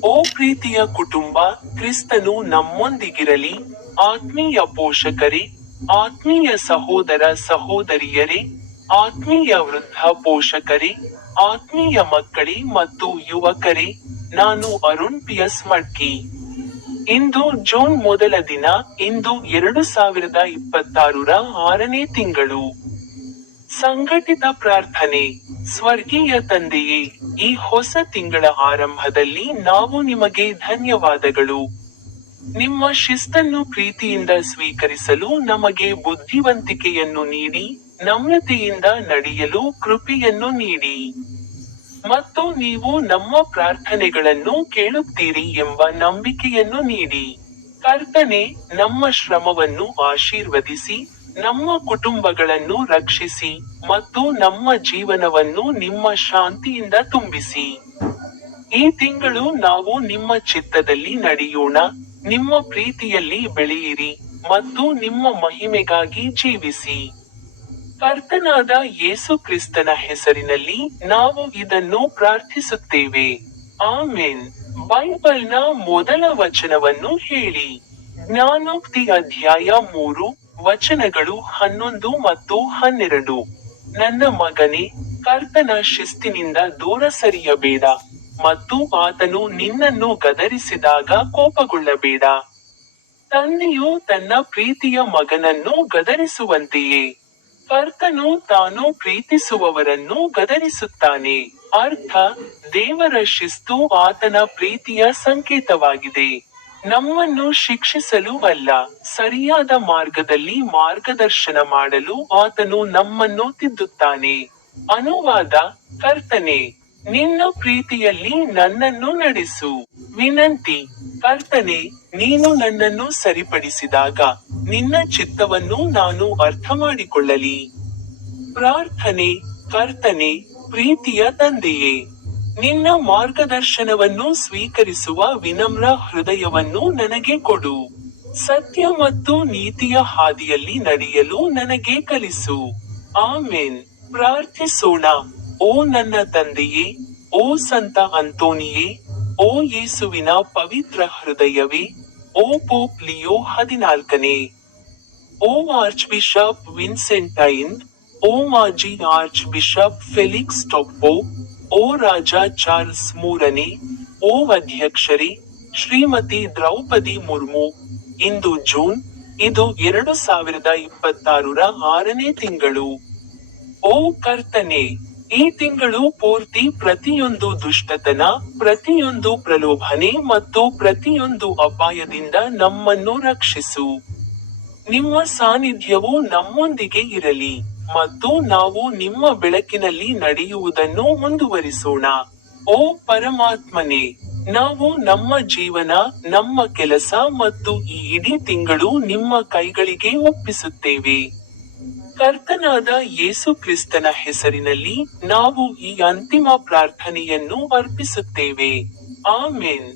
ಓ ಪ್ರೀತಿಯ ಕುಟುಂಬ, ಕ್ರಿಸ್ತನು ನಮ್ಮೊಂದಿಗಿರಲಿ. ಆತ್ಮೀಯ ಪೋಷಕರೇ, ಆತ್ಮೀಯ ಸಹೋದರ ಸಹೋದರಿಯರೇ, ಆತ್ಮೀಯ ವೃದ್ಧ ಪೋಷಕರೇ, ಆತ್ಮೀಯ ಮಕ್ಕಳೇ ಮತ್ತು ಯುವಕರೇ, ನಾನು ಅರುಣ್ ಪಿಯಸ್ ಮಡ್ಕಿ. ಇಂದು ಜೂನ್ ಮೊದಲ ದಿನ. ಇಂದು 2026ರ 6ನೇ ತಿಂಗಳು. ಸಂಘಟಿತ ಪ್ರಾರ್ಥನೆ. ಸ್ವರ್ಗೀಯ ತಂದೆಯೇ, ಈ ಹೊಸ ತಿಂಗಳ ಆರಂಭದಲ್ಲಿ ನಾವು ನಿಮಗೆ ಧನ್ಯವಾದಗಳು. ನಿಮ್ಮ ಶಿಸ್ತನ್ನು ಪ್ರೀತಿಯಿಂದ ಸ್ವೀಕರಿಸಲು ನಮಗೆ ಬುದ್ಧಿವಂತಿಕೆಯನ್ನು ನೀಡಿ, ನಮ್ರತೆಯಿಂದ ನಡೆಯಲು ಕೃಪೆಯನ್ನು ನೀಡಿ. ಮತ್ತು ನೀವು ನಮ್ಮ ಪ್ರಾರ್ಥನೆಗಳನ್ನು ಕೇಳುತ್ತೀರಿ ಎಂಬ ನಂಬಿಕೆಯನ್ನು ನೀಡಿ. ಕರ್ತನೇ, ನಮ್ಮ ಶ್ರಮವನ್ನು ಆಶೀರ್ವದಿಸಿ, ನಮ್ಮ ಕುಟುಂಬಗಳನ್ನು ರಕ್ಷಿಸಿ, ಮತ್ತು ನಮ್ಮ ಜೀವನವನ್ನು ನಿಮ್ಮ ಶಾಂತಿಯಿಂದ ತುಂಬಿಸಿ. ಈ ತಿಂಗಳು ನಾವು ನಿಮ್ಮ ಚಿತ್ತದಲ್ಲಿ ನಡೆಯೋಣ, ನಿಮ್ಮ ಪ್ರೀತಿಯಲ್ಲಿ ಬೆಳೆಯಿರಿ, ಮತ್ತು ನಿಮ್ಮ ಮಹಿಮೆಗಾಗಿ ಜೀವಿಸಿ. ಕರ್ತನಾದ ಯೇಸು ಕ್ರಿಸ್ತನ ಹೆಸರಿನಲ್ಲಿ ನಾವು ಇದನ್ನು ಪ್ರಾರ್ಥಿಸುತ್ತೇವೆ. ಆಮೆನ್. ಬೈಬಲ್ನ ಮೊದಲ ವಚನವನ್ನು ಹೇಳಿ. ಜ್ಞಾನೋಕ್ತಿ ಅಧ್ಯಾಯ 3, ವಚನಗಳು 11 ಮತ್ತು 12. ನನ್ನ ಮಗನೇ, ಕರ್ತನ ಶಿಸ್ತಿನಿಂದ ದೂರ ಸರಿಯಬೇಡ, ಮತ್ತು ಆತನು ನಿನ್ನನ್ನು ಗದರಿಸಿದಾಗ ಕೋಪಗೊಳ್ಳಬೇಡ. ತಂದೆಯು ತನ್ನ ಪ್ರೀತಿಯ ಮಗನನ್ನು ಗದರಿಸುವಂತೆಯೇ ಕರ್ತನು ತಾನು ಪ್ರೀತಿಸುವವರನ್ನು ಗದರಿಸುತ್ತಾನೆ. ಅರ್ಥ: ದೇವರ ಶಿಸ್ತು ಆತನ ಪ್ರೀತಿಯ ಸಂಕೇತವಾಗಿದೆ. ನಮ್ಮನ್ನು ಶಿಕ್ಷಿಸಲು ಅಲ್ಲ, ಸರಿಯಾದ ಮಾರ್ಗದಲ್ಲಿ ಮಾರ್ಗದರ್ಶನ ಮಾಡಲು ಆತನು ನಮ್ಮನ್ನು ತಿದ್ದುತ್ತಾನೆ. ಅನುವಾದ: ಕರ್ತನೇ, ನಿನ್ನ ಪ್ರೀತಿಯಲ್ಲಿ ನನ್ನನ್ನು ನಡೆಸು. ವಿನಂತಿ: ಕರ್ತನೇ, ನೀನು ನನ್ನನ್ನು ಸರಿಪಡಿಸಿದಾಗ ನಿನ್ನ ಚಿತ್ತವನ್ನು ನಾನು ಅರ್ಥಮಾಡಿಕೊಳ್ಳಲಿ. ಪ್ರಾರ್ಥನೆ. ಕರ್ತನೇ, ಪ್ರೀತಿಯ ತಂದೆಯೇ, ನಿನ್ನ ಮಾರ್ಗದರ್ಶನವನ್ನು ಸ್ವೀಕರಿಸುವ ವಿನಮ್ರ ಹೃದಯವನ್ನು ನನಗೆ ಕೊಡು. ಸತ್ಯ ಮತ್ತು ನೀತಿಯ ಹಾದಿಯಲ್ಲಿ ನಡೆಯಲು ನನಗೆ ಕಲಿಸು. ಆಮೆನ್. ಪ್ರಾರ್ಥಿಸೋಣ. ಓ ನನ್ನ ತಂದೆಯೇ, ಓ ಸಂತ ಅಂತೋನಿಯೇ, ಓ ಯೇಸುವಿನ ಪವಿತ್ರ ಹೃದಯವೇ, ಓ ಪೋಪ್ ಲಿಯೋ 14ನೇ, ಓ ಆರ್ಚ್ ಬಿಷಪ್ ವಿನ್ಸೆಂಟೈನ್, ಓ ಮಾಜಿ ಆರ್ಚ್ ಬಿಷಪ್ ಫೆಲಿಕ್ಸ್ ಟೊಪ್ಪೋ, ಓ ರಾಜ ಚಾರ್ಲ್ಸ್ 3ನೇ, ಓ ಅಧ್ಯಕ್ಷರೇ, ಶ್ರೀಮತಿ ದ್ರೌಪದಿ ಮುರ್ಮು. ಇಂದು ಜೂನ್. ಇದು 2026ರ 6ನೇ ತಿಂಗಳು. ಓ ಕರ್ತನೇ, ಈ ತಿಂಗಳು ಪೂರ್ತಿ ಪ್ರತಿಯೊಂದು ದುಷ್ಟತನ, ಪ್ರತಿಯೊಂದು ಪ್ರಲೋಭನೆ ಮತ್ತು ಪ್ರತಿಯೊಂದು ಅಪಾಯದಿಂದ ನಮ್ಮನ್ನು ರಕ್ಷಿಸು. ನಿಮ್ಮ ಸಾನ್ನಿಧ್ಯವು ನಮ್ಮೊಂದಿಗೆ ಇರಲಿ, ಮತ್ತು ನಾವು ನಿಮ್ಮ ಬೆಳಕಿನಲ್ಲಿ ನಡೆಯುವುದನ್ನು ಮುಂದುವರಿಸೋಣ. ಓ ಪರಮಾತ್ಮನೇ, ನಾವು ನಮ್ಮ ಜೀವನ, ನಮ್ಮ ಕೆಲಸ ಮತ್ತು ಈ ಇಡೀ ತಿಂಗಳು ನಿಮ್ಮ ಕೈಗಳಿಗೆ ಒಪ್ಪಿಸುತ್ತೇವೆ. ಕರ್ತನಾದ ಯೇಸು ಕ್ರಿಸ್ತನ ಹೆಸರಿನಲ್ಲಿ ನಾವು ಈ ಅಂತಿಮ ಪ್ರಾರ್ಥನೆಯನ್ನು ಅರ್ಪಿಸುತ್ತೇವೆ. ಆಮೆನ್.